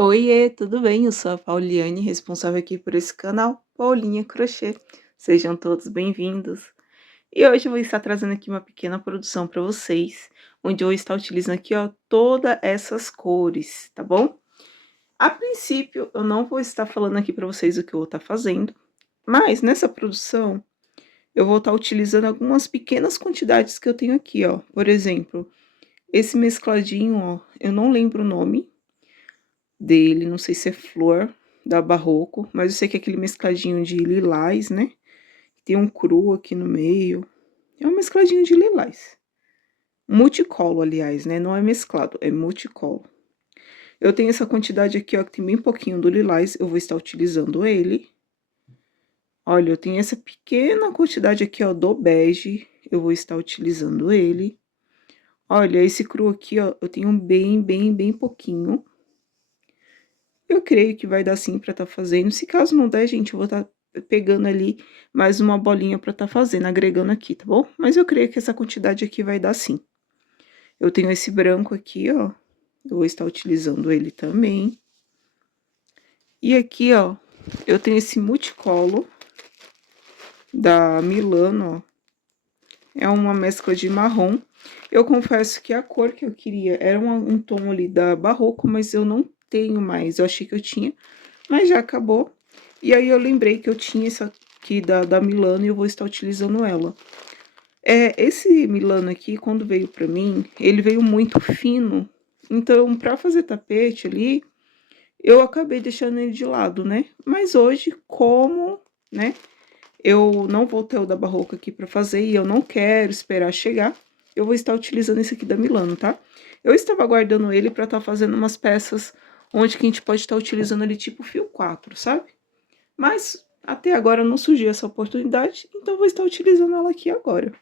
Oiê, tudo bem? Eu sou a Pauliane, responsável aqui por esse canal, Paulinha Crochê. Sejam todos bem-vindos. E hoje eu vou estar trazendo aqui uma pequena produção para vocês, onde eu vou estar utilizando aqui, ó, todas essas cores, tá bom? A princípio, eu não vou estar falando aqui para vocês o que eu vou estar fazendo, mas nessa produção eu vou estar utilizando algumas pequenas quantidades que eu tenho aqui, ó. Por exemplo, esse mescladinho, ó, eu não lembro o nome dele, não sei se é flor da Barroco, mas eu sei que é aquele mescladinho de lilás, né? Tem um cru aqui no meio. É um mescladinho de lilás. Multicolo, aliás, né? Não é mesclado, é multicolo. Eu tenho essa quantidade aqui, ó, que tem bem pouquinho do lilás, eu vou estar utilizando ele. Olha, eu tenho essa pequena quantidade aqui, ó, do bege, eu vou estar utilizando ele. Olha, esse cru aqui, ó, eu tenho bem pouquinho. Eu creio que vai dar sim pra tá fazendo. Se caso não der, gente, eu vou estar pegando ali mais uma bolinha pra tá fazendo, agregando aqui, tá bom? Mas eu creio que essa quantidade aqui vai dar sim. Eu tenho esse branco aqui, ó. Eu vou estar utilizando ele também. E aqui, ó, eu tenho esse multicolo da Milano, ó. É uma mescla de marrom. Eu confesso que a cor que eu queria era um tom ali da Barroco, mas eu não tenho mais. Eu achei que eu tinha, mas já acabou. E aí eu lembrei que eu tinha essa aqui da Milano e eu vou estar utilizando ela. Esse Milano aqui, quando veio pra mim, ele veio muito fino. Então, pra fazer tapete ali, eu acabei deixando ele de lado, né? Mas hoje, como, né, eu não vou ter o da Barroco aqui pra fazer e eu não quero esperar chegar, eu vou estar utilizando esse aqui da Milano, tá? Eu estava guardando ele pra estar fazendo umas peças onde que a gente pode estar utilizando ele tipo fio 4, sabe? Mas até agora não surgiu essa oportunidade, então vou estar utilizando ela aqui agora.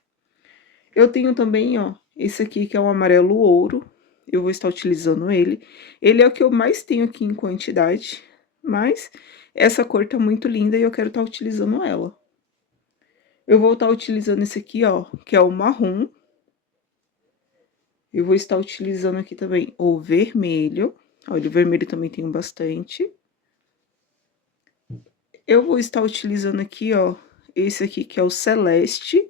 Eu tenho também, ó, esse aqui que é o amarelo ouro. Eu vou estar utilizando ele. Ele é o que eu mais tenho aqui em quantidade, mas essa cor tá muito linda e eu quero estar utilizando ela. Eu vou estar utilizando esse aqui, ó, que é o marrom. Eu vou estar utilizando aqui também o vermelho. Olha, o vermelho também tenho bastante. Eu vou estar utilizando aqui, ó, esse aqui que é o celeste.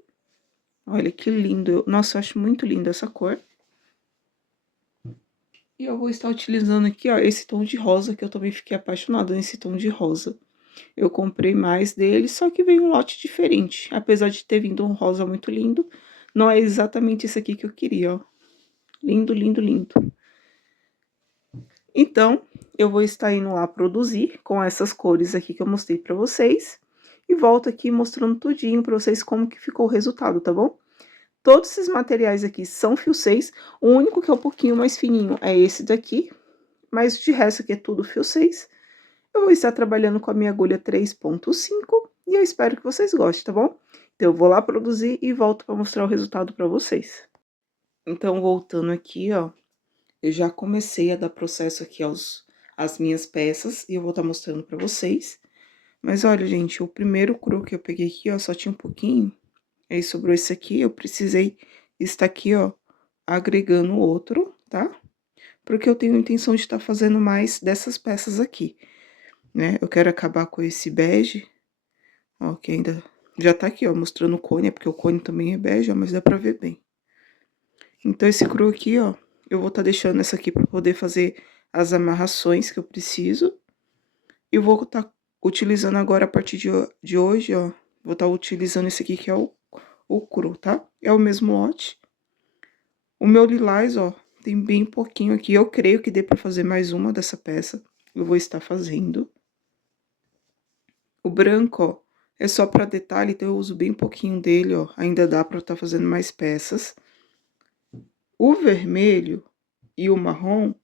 Olha que lindo. Nossa, eu acho muito linda essa cor. E eu vou estar utilizando aqui, ó, esse tom de rosa, que eu também fiquei apaixonada nesse tom de rosa. Eu comprei mais dele, só que veio um lote diferente. Apesar de ter vindo um rosa muito lindo, não é exatamente esse aqui que eu queria, ó. Lindo, lindo, lindo. Então, eu vou estar indo lá produzir com essas cores aqui que eu mostrei pra vocês. E volto aqui mostrando tudinho pra vocês como que ficou o resultado, tá bom? Todos esses materiais aqui são fio 6, o único que é um pouquinho mais fininho é esse daqui, mas de resto aqui é tudo fio 6. Eu vou estar trabalhando com a minha agulha 3,5 e eu espero que vocês gostem, tá bom? Então, eu vou lá produzir e volto para mostrar o resultado para vocês. Então, voltando aqui, ó, eu já comecei a dar processo aqui às minhas peças e eu vou estar mostrando para vocês. Mas olha, gente, o primeiro cru que eu peguei aqui, ó, só tinha um pouquinho. Aí sobrou esse aqui, eu precisei estar aqui, ó, agregando outro, tá? Porque eu tenho intenção de estar fazendo mais dessas peças aqui, né? Eu quero acabar com esse bege, ó, que ainda já tá aqui, ó, mostrando o cone, porque o cone também é bege, ó, mas dá pra ver bem. Então, esse cru aqui, ó, eu vou estar deixando essa aqui pra poder fazer as amarrações que eu preciso. E vou estar utilizando agora, a partir de hoje, ó, vou estar utilizando esse aqui que é o cru, tá? É o mesmo lote. O meu lilás, ó, tem bem pouquinho aqui. Eu creio que dê pra fazer mais uma dessa peça. Eu vou estar fazendo. O branco, ó, é só pra detalhe, então eu uso bem pouquinho dele, ó. Ainda dá pra estar fazendo mais peças. O vermelho e o marrom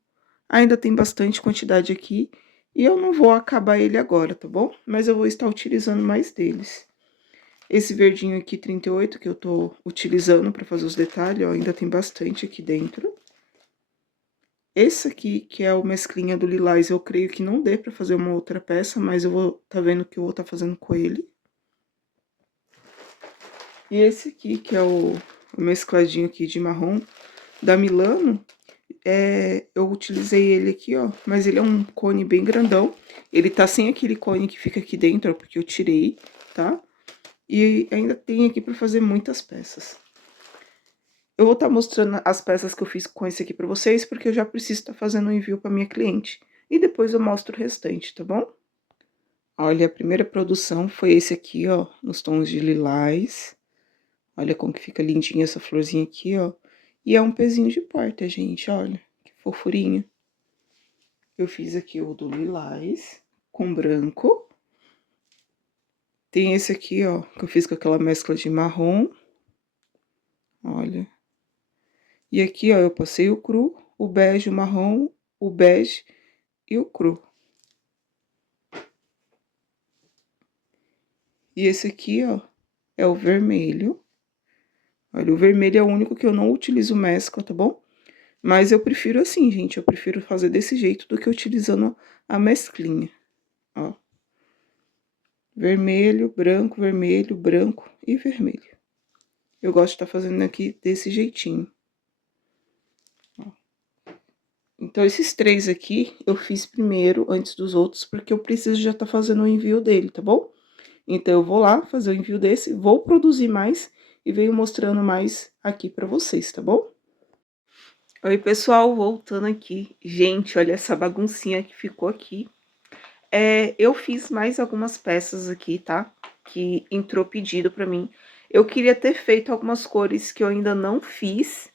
ainda tem bastante quantidade aqui. E eu não vou acabar ele agora, tá bom? Mas eu vou estar utilizando mais deles. Esse verdinho aqui, 38, que eu tô utilizando pra fazer os detalhes, ó, ainda tem bastante aqui dentro. Esse aqui, que é o mesclinha do lilás, eu creio que não dê pra fazer uma outra peça, mas eu vou tá vendo o que eu vou tá fazendo com ele. E esse aqui, que é o mescladinho aqui de marrom da Milano, eu utilizei ele aqui, ó, mas ele é um cone bem grandão. Ele tá sem aquele cone que fica aqui dentro, ó, porque eu tirei, tá? E ainda tem aqui pra fazer muitas peças. Eu vou estar mostrando as peças que eu fiz com esse aqui pra vocês, porque eu já preciso estar fazendo um envio pra minha cliente. E depois eu mostro o restante, tá bom? Olha, a primeira produção foi esse aqui, ó, nos tons de lilás. Olha como que fica lindinha essa florzinha aqui, ó. E é um pezinho de porta, gente, olha, que fofurinha. Eu fiz aqui o do lilás com branco. Tem esse aqui, ó, que eu fiz com aquela mescla de marrom. Olha. E aqui, ó, eu passei o cru, o bege, o marrom, o bege e o cru. E esse aqui, ó, é o vermelho. Olha, o vermelho é o único que eu não utilizo mescla, tá bom? Mas eu prefiro assim, gente, eu prefiro fazer desse jeito do que utilizando a mesclinha, ó. Vermelho, branco e vermelho. Eu gosto de estar fazendo aqui desse jeitinho. Ó. Então, esses três aqui eu fiz primeiro, antes dos outros, porque eu preciso já estar fazendo o envio dele, tá bom? Então, eu vou lá fazer o envio desse, vou produzir mais e venho mostrando mais aqui pra vocês, tá bom? Oi, pessoal, voltando aqui. Gente, olha essa baguncinha que ficou aqui. Eu fiz mais algumas peças aqui, tá? Que entrou pedido pra mim. Eu queria ter feito algumas cores que eu ainda não fiz,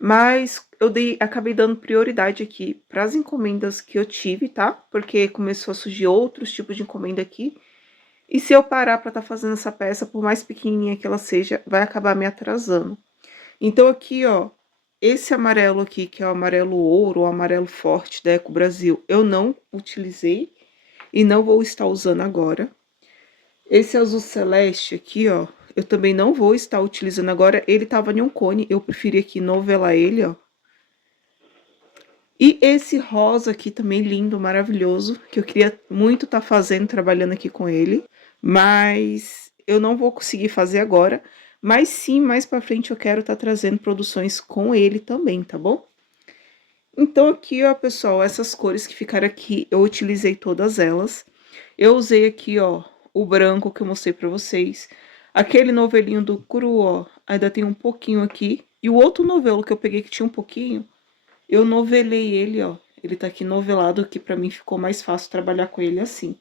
mas eu acabei dando prioridade aqui para as encomendas que eu tive, tá? Porque começou a surgir outros tipos de encomenda aqui. E se eu parar para estar fazendo essa peça, por mais pequenininha que ela seja, vai acabar me atrasando. Então aqui, ó, esse amarelo aqui, que é o amarelo ouro, o amarelo forte da Eco Brasil, eu não utilizei e não vou estar usando agora. Esse azul celeste aqui, ó, eu também não vou estar utilizando agora. Ele tava em um cone, eu preferi aqui novelar ele, ó. E esse rosa aqui também lindo, maravilhoso, que eu queria muito estar fazendo, trabalhando aqui com ele. Mas eu não vou conseguir fazer agora. Mas sim, mais pra frente eu quero estar trazendo produções com ele também, tá bom? Então aqui, ó, pessoal, essas cores que ficaram aqui, eu utilizei todas elas. Eu usei aqui, ó, o branco que eu mostrei pra vocês. Aquele novelinho do cru, ó, ainda tem um pouquinho aqui. E o outro novelo que eu peguei que tinha um pouquinho, eu novelei ele, ó. Ele tá aqui novelado, que pra mim ficou mais fácil trabalhar com ele assim.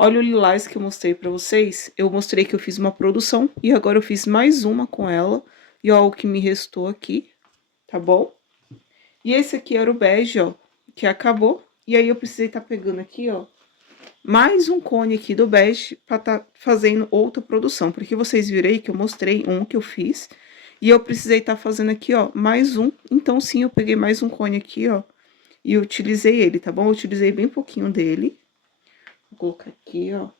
Olha o lilás que eu mostrei pra vocês. Eu mostrei que eu fiz uma produção e agora eu fiz mais uma com ela. E ó, o que me restou aqui, tá bom? E esse aqui era o bege, ó, que acabou. E aí eu precisei estar pegando aqui, ó, mais um cone aqui do bege pra tá fazendo outra produção. Porque vocês viram aí que eu mostrei um que eu fiz. E eu precisei estar fazendo aqui, ó, mais um. Então, sim, eu peguei mais um cone aqui, ó, e utilizei ele, tá bom? Eu utilizei bem pouquinho dele. Vou colocar aqui, ó.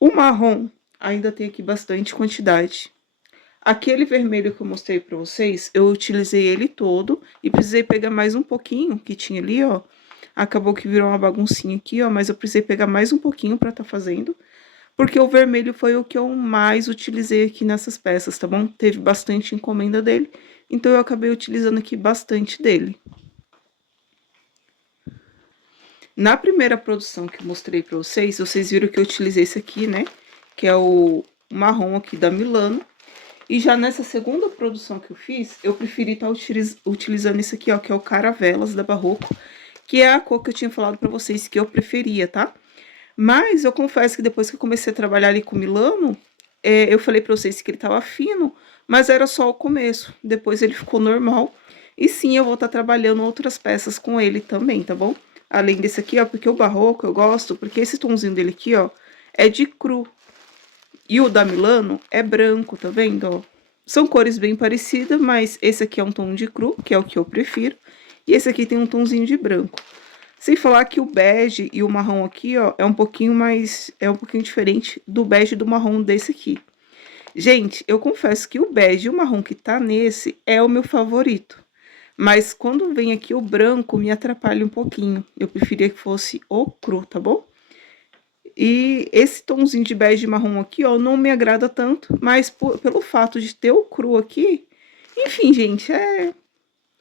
O marrom ainda tem aqui bastante quantidade. Aquele vermelho que eu mostrei pra vocês, eu utilizei ele todo e precisei pegar mais um pouquinho que tinha ali, ó. Acabou que virou uma baguncinha aqui, ó, mas eu precisei pegar mais um pouquinho pra tá fazendo. Porque o vermelho foi o que eu mais utilizei aqui nessas peças, tá bom? Teve bastante encomenda dele, então eu acabei utilizando aqui bastante dele. Na primeira produção que eu mostrei pra vocês, vocês viram que eu utilizei esse aqui, né? Que é o marrom aqui da Milano. E já nessa segunda produção que eu fiz, eu preferi estar utilizando esse aqui, ó, que é o Caravelas da Barroco, que é a cor que eu tinha falado pra vocês que eu preferia, tá? Mas eu confesso que depois que eu comecei a trabalhar ali com Milano, eu falei pra vocês que ele tava fino, mas era só o começo. Depois ele ficou normal. E sim, eu vou estar trabalhando outras peças com ele também, tá bom? Além desse aqui, ó, porque o Barroco eu gosto, porque esse tomzinho dele aqui, ó, é de cru. E o da Milano é branco, tá vendo, ó? São cores bem parecidas, mas esse aqui é um tom de cru, que é o que eu prefiro. E esse aqui tem um tomzinho de branco. Sem falar que o bege e o marrom aqui, ó, é um pouquinho mais... É um pouquinho diferente do bege e do marrom desse aqui. Gente, eu confesso que o bege e o marrom que tá nesse é o meu favorito. Mas quando vem aqui o branco, me atrapalha um pouquinho. Eu preferia que fosse o cru, tá bom? E esse tomzinho de bege e marrom aqui, ó, não me agrada tanto. Mas pelo fato de ter o cru aqui... Enfim, gente,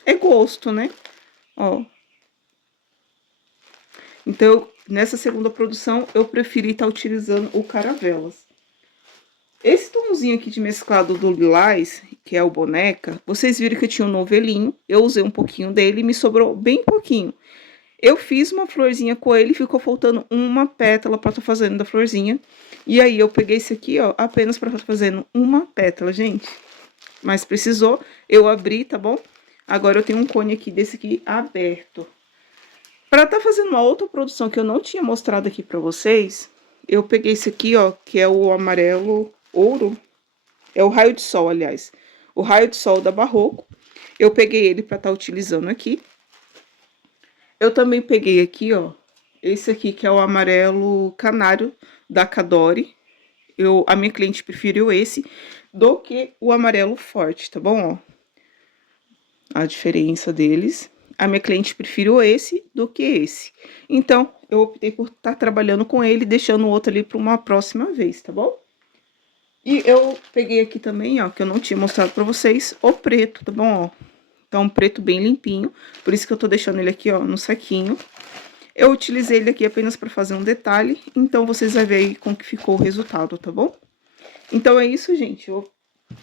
é gosto, né? Ó. Então, nessa segunda produção, eu preferi estar utilizando o Caravelas. Esse tomzinho aqui de mesclado do Lilás, que é o Boneca, vocês viram que eu tinha um novelinho, eu usei um pouquinho dele e me sobrou bem pouquinho. Eu fiz uma florzinha com ele, ficou faltando uma pétala para estar fazendo da florzinha. E aí eu peguei esse aqui, ó, apenas para estar fazendo uma pétala, gente. Mas precisou, eu abri, tá bom? Agora eu tenho um cone aqui desse aqui aberto. Para estar fazendo uma outra produção que eu não tinha mostrado aqui para vocês, eu peguei esse aqui, ó, que é o amarelo ouro. É o raio de sol, aliás. O raio de sol da Barroco. Eu peguei ele para estar utilizando aqui. Eu também peguei aqui, ó, esse aqui que é o amarelo canário da Cadore. A minha cliente preferiu esse do que o amarelo forte, tá bom? Ó, a diferença deles. A minha cliente preferiu esse do que esse. Então, eu optei por estar trabalhando com ele, deixando o outro ali para uma próxima vez, tá bom? E eu peguei aqui também, ó, que eu não tinha mostrado pra vocês, o preto, tá bom, ó? Então, um preto bem limpinho, por isso que eu tô deixando ele aqui, ó, no saquinho. Eu utilizei ele aqui apenas pra fazer um detalhe, então vocês vão ver aí como que ficou o resultado, tá bom? Então é isso, gente, eu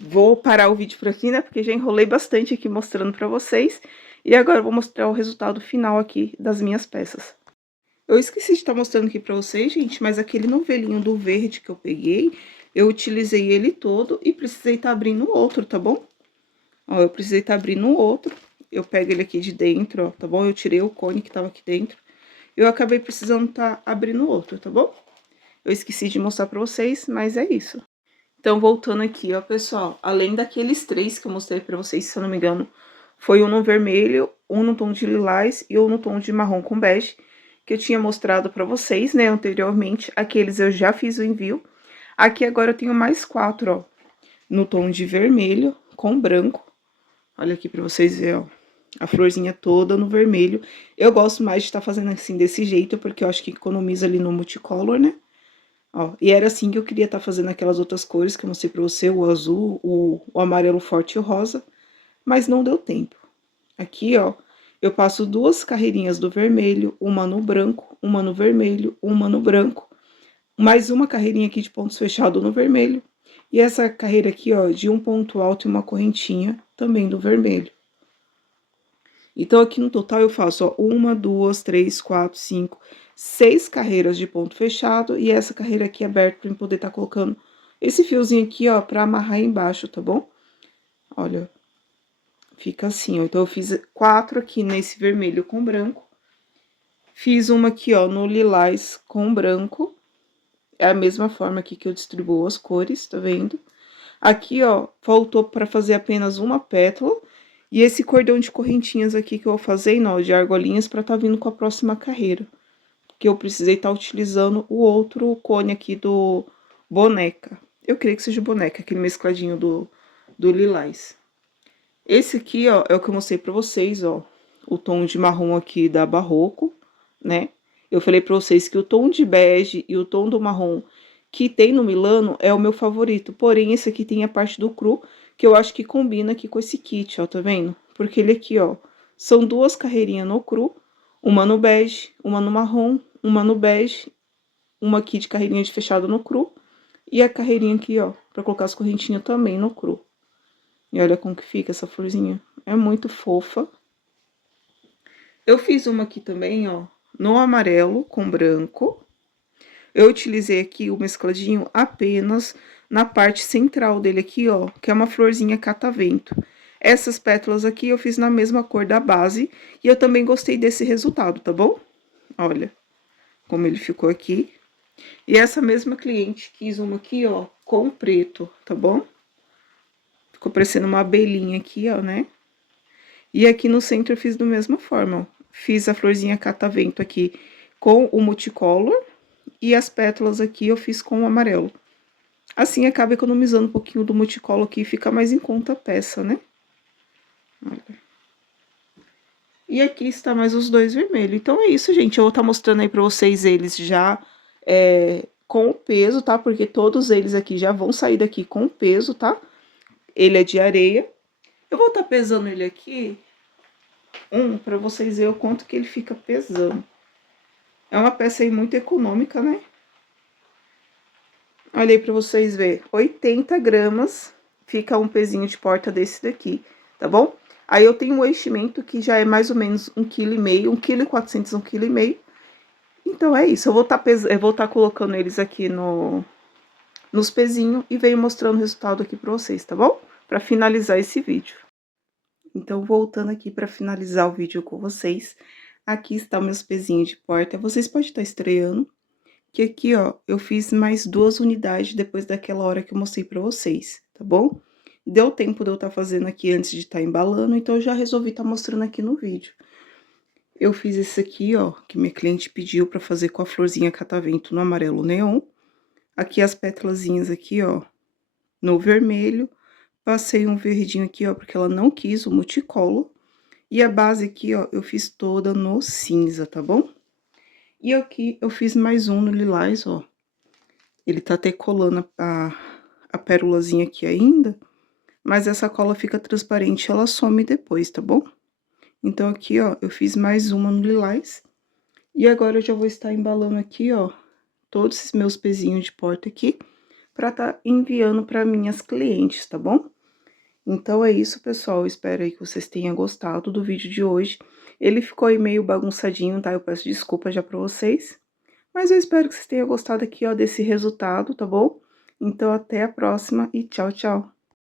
vou parar o vídeo por aqui, né, porque já enrolei bastante aqui mostrando pra vocês. E agora eu vou mostrar o resultado final aqui das minhas peças. Eu esqueci de estar mostrando aqui pra vocês, gente, mas aquele novelinho do verde que eu peguei, eu utilizei ele todo e precisei estar abrindo o outro, tá bom? Ó, eu precisei estar abrindo o outro, eu pego ele aqui de dentro, ó, tá bom? Eu tirei o cone que tava aqui dentro. Eu acabei precisando estar abrindo o outro, tá bom? Eu esqueci de mostrar pra vocês, mas é isso. Então, voltando aqui, ó, pessoal, além daqueles três que eu mostrei pra vocês, se eu não me engano, foi um no vermelho, um no tom de lilás e um no tom de marrom com bege, que eu tinha mostrado pra vocês, né, anteriormente. Aqueles eu já fiz o envio. Aqui agora eu tenho mais quatro, ó, no tom de vermelho com branco. Olha aqui pra vocês verem, ó, a florzinha toda no vermelho. Eu gosto mais de estar fazendo assim, desse jeito, porque eu acho que economiza ali no multicolor, né? Ó, e era assim que eu queria estar fazendo aquelas outras cores que eu mostrei pra você, o azul, o amarelo forte e o rosa, mas não deu tempo. Aqui, ó, eu passo duas carreirinhas do vermelho, uma no branco, uma no vermelho, uma no branco, mais uma carreirinha aqui de pontos fechados no vermelho, e essa carreira aqui, ó, de um ponto alto e uma correntinha também do vermelho. Então, aqui no total eu faço, ó, uma, duas, três, quatro, cinco, seis carreiras de ponto fechado e essa carreira aqui aberta pra eu poder estar colocando esse fiozinho aqui, ó, pra amarrar embaixo, tá bom? Olha, fica assim, ó. Então, eu fiz quatro aqui nesse vermelho com branco. Fiz uma aqui, ó, no lilás com branco. É a mesma forma aqui que eu distribuo as cores, tá vendo? Aqui, ó, faltou pra fazer apenas uma pétala. E esse cordão de correntinhas aqui que eu vou fazer, ó, de argolinhas, pra tá vindo com a próxima carreira. Que eu precisei estar utilizando o outro cone aqui do Boneca. Eu creio que seja Boneca, aquele mescladinho do lilás. Esse aqui, ó, é o que eu mostrei pra vocês, ó. O tom de marrom aqui da Barroco, né? Eu falei pra vocês que o tom de bege e o tom do marrom que tem no Milano é o meu favorito. Porém, esse aqui tem a parte do cru, que eu acho que combina aqui com esse kit, ó, tá vendo? Porque ele aqui, ó, são duas carreirinhas no cru, uma no bege, uma no marrom, uma no bege, uma aqui de carreirinha de fechado no cru, e a carreirinha aqui, ó, pra colocar as correntinhas também no cru. E olha como que fica essa florzinha. É muito fofa. Eu fiz uma aqui também, ó, no amarelo com branco. Eu utilizei aqui o mescladinho apenas na parte central dele aqui, ó, que é uma florzinha catavento. Essas pétalas aqui eu fiz na mesma cor da base e eu também gostei desse resultado, tá bom? Olha como ele ficou aqui. E essa mesma cliente quis uma aqui, ó, com preto, tá bom? Ficou parecendo uma abelhinha aqui, ó, né? E aqui no centro eu fiz da mesma forma, ó. Fiz a florzinha catavento aqui com o multicolor e as pétalas aqui eu fiz com o amarelo. Assim acaba economizando um pouquinho do multicolor aqui e fica mais em conta a peça, né? Olha. E aqui está mais os dois vermelhos. Então é isso, gente. Eu vou estar mostrando aí pra vocês eles já com o peso, tá? Porque todos eles aqui já vão sair daqui com o peso, tá? Ele é de areia. Eu vou estar pesando ele aqui para vocês verem o quanto que ele fica pesando. É uma peça aí muito econômica, né? Olha aí pra vocês verem, 80 gramas fica um pezinho de porta desse daqui, tá bom? Aí eu tenho um enchimento que já é mais ou menos 1,5 kg, 1,4 kg, 1,5 kg. Então é isso, eu vou tá colocando eles aqui nos pezinhos e venho mostrando o resultado aqui pra vocês, tá bom? Pra finalizar esse vídeo. Então, voltando aqui pra finalizar o vídeo com vocês, aqui está meus pezinhos de porta. Vocês podem estar estranhando que aqui, ó, eu fiz mais 2 unidades depois daquela hora que eu mostrei pra vocês, tá bom? Deu tempo de eu estar fazendo aqui antes de estar embalando, então eu já resolvi estar mostrando aqui no vídeo. Eu fiz esse aqui, ó, que minha cliente pediu pra fazer com a florzinha catavento no amarelo neon. Aqui as pétalazinhas aqui, ó, no vermelho. Passei um verdinho aqui, ó, porque ela não quis o multicolor. E a base aqui, ó, eu fiz toda no cinza, tá bom? E aqui eu fiz mais um no lilás, ó. Ele tá até colando a pérolazinha aqui ainda, mas essa cola fica transparente, ela some depois, tá bom? Então, aqui, ó, eu fiz mais uma no lilás. E agora eu já vou estar embalando aqui, ó, todos esses meus pezinhos de porta aqui, pra tá enviando pra minhas clientes, tá bom? Então é isso, pessoal. Eu espero aí que vocês tenham gostado do vídeo de hoje. Ele ficou aí meio bagunçadinho, tá? Eu peço desculpa já pra vocês. Mas eu espero que vocês tenham gostado aqui, ó, desse resultado, tá bom? Então, até a próxima e tchau, tchau.